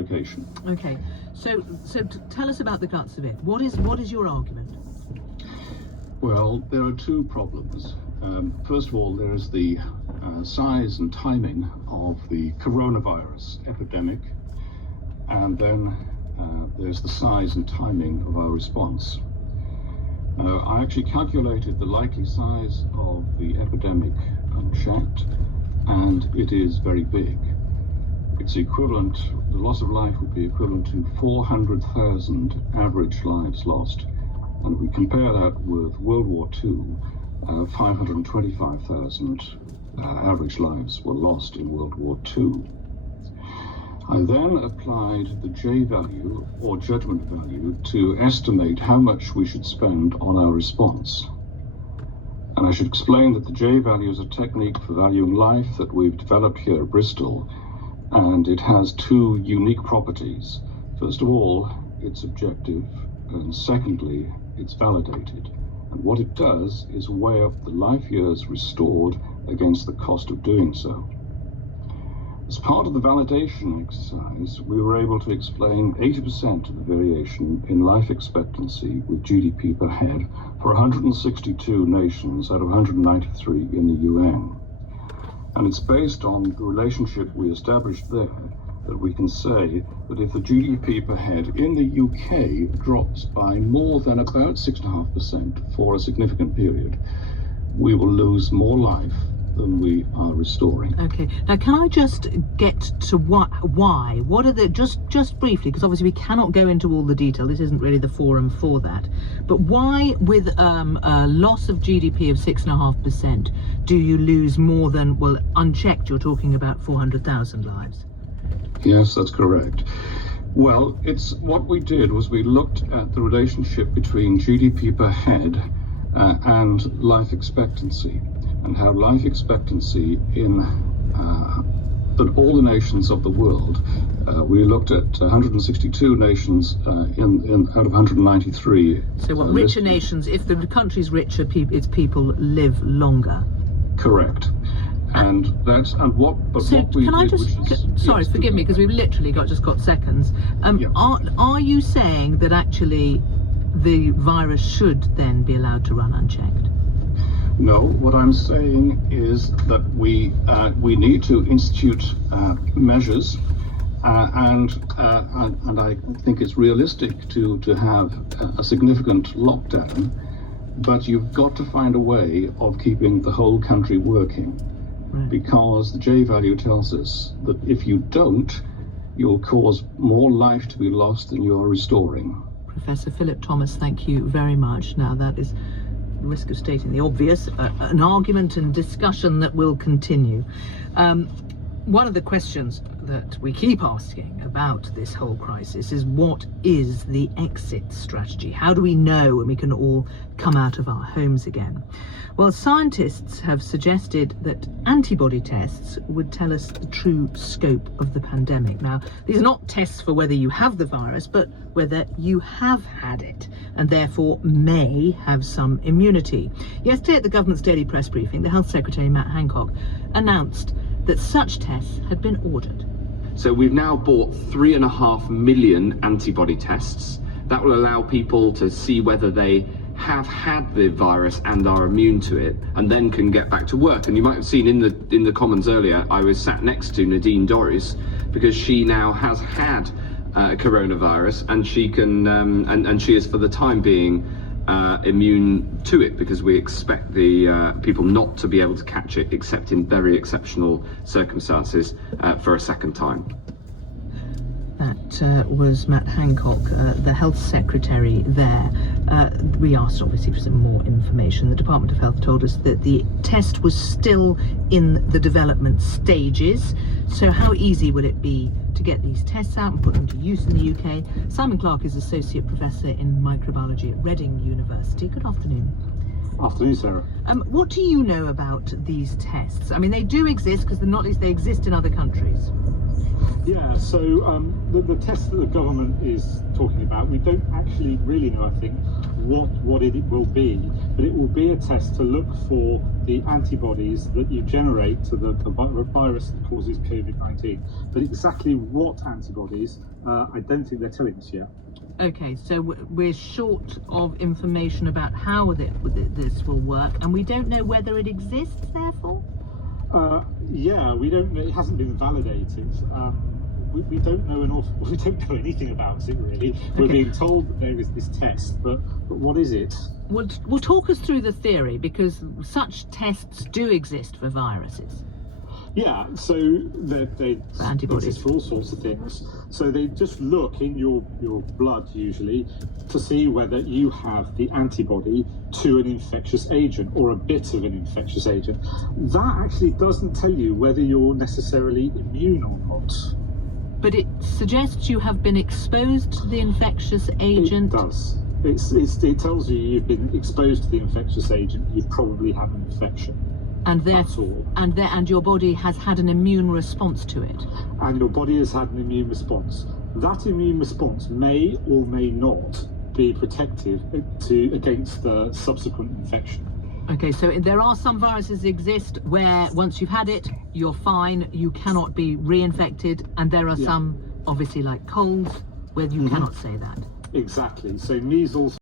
application. Okay, so tell us about the guts of it. What is your argument? Well, there are two problems. First of all, there is the size and timing of the coronavirus epidemic, and then there's the size and timing of our response. I actually calculated the likely size of the epidemic unchecked, and it is very big. It's equivalent, the loss of life would be equivalent to 400,000 average lives lost. And if we compare that with World War II, 525,000 average lives were lost in World War II. I then applied the J value, or judgment value, to estimate how much we should spend on our response. And I should explain that the J value is a technique for valuing life that we've developed here at Bristol, and it has two unique properties. First of all, it's objective, and secondly, it's validated. And what it does is weigh up the life years restored against the cost of doing so. As part of the validation exercise, we were able to explain 80% of the variation in life expectancy with GDP per head for 162 nations out of 193 in the UN. And it's based on the relationship we established there that we can say that if the GDP per head in the UK drops by more than about 6.5% for a significant period, we will lose more life than we are restoring. Okay, now can I just get to why? What are the, just briefly, because obviously we cannot go into all the detail, this isn't really the forum for that, but why with a loss of GDP of 6.5% do you lose more than, well, unchecked you're talking about 400,000 lives? Yes, that's correct. Well, it's what we did was we looked at the relationship between GDP per head and life expectancy, and how life expectancy in all the nations of the world, we looked at 162 nations out of 193. So what, richer nations, if the country's richer, its people live longer? Correct. And that's, and what, but so what we can I did, just, which is, sorry, yes, forgive me, because we've literally just got seconds. Yeah. Are you saying that actually the virus should then be allowed to run unchecked? No, what I'm saying is that we need to institute measures, and I think it's realistic to have a significant lockdown, but you've got to find a way of keeping the whole country working. Right. Because the J value tells us that if you don't, you'll cause more life to be lost than you're restoring. Professor Philip Thomas, thank you very much. Now that is, risk of stating the obvious, an argument and discussion that will continue. One of the questions that we keep asking about this whole crisis is, what is the exit strategy? How do we know when we can all come out of our homes again? Well, scientists have suggested that antibody tests would tell us the true scope of the pandemic. Now, these are not tests for whether you have the virus, but whether you have had it and therefore may have some immunity. Yesterday at the government's daily press briefing, the Health Secretary, Matt Hancock, announced that such tests had been ordered. So we've now bought 3.5 million antibody tests. That will allow people to see whether they have had the virus and are immune to it, and then can get back to work. And you might have seen in the Commons earlier, I was sat next to Nadine Dorries, because she now has had coronavirus, and she can and she is for the time being immune to it, because we expect the people not to be able to catch it except in very exceptional circumstances for a second time. That was Matt Hancock, the Health Secretary there. We asked obviously for some more information. The Department of Health told us that the test was still in the development stages. So how easy will it be to get these tests out and put them to use in the UK? Simon Clark is Associate Professor in Microbiology at Reading University. Good afternoon. Afternoon, Sarah. What do you know about these tests? I mean, they do exist because not least they exist in other countries. Yeah, so the test that the government is talking about, we don't actually really know, I think, what it will be, but it will be a test to look for the antibodies that you generate to the virus that causes COVID-19. But exactly what antibodies, I don't think they're telling us yet. Okay, so we're short of information about how this will work, and we don't know whether it exists, therefore? Yeah, we don't know, it hasn't been validated. We don't know we don't know anything about it, really. We're being told that there is this test, but what is it? Well, talk us through the theory, because such tests do exist for viruses. Yeah, so they antibodies exist for all sorts of things. So they just look in your blood usually to see whether you have the antibody to an infectious agent or a bit of an infectious agent. That actually doesn't tell you whether you're necessarily immune or not. But it suggests you have been exposed to the infectious agent. It does. It tells you you've been exposed to the infectious agent. You probably have an infection. And your body has had an immune response to it. And your body has had an immune response. That immune response may or may not be protective against the subsequent infection. Okay, so there are some viruses exist where once you've had it, you're fine, you cannot be reinfected, and there are some, obviously like colds, where you cannot say that. Exactly. So measles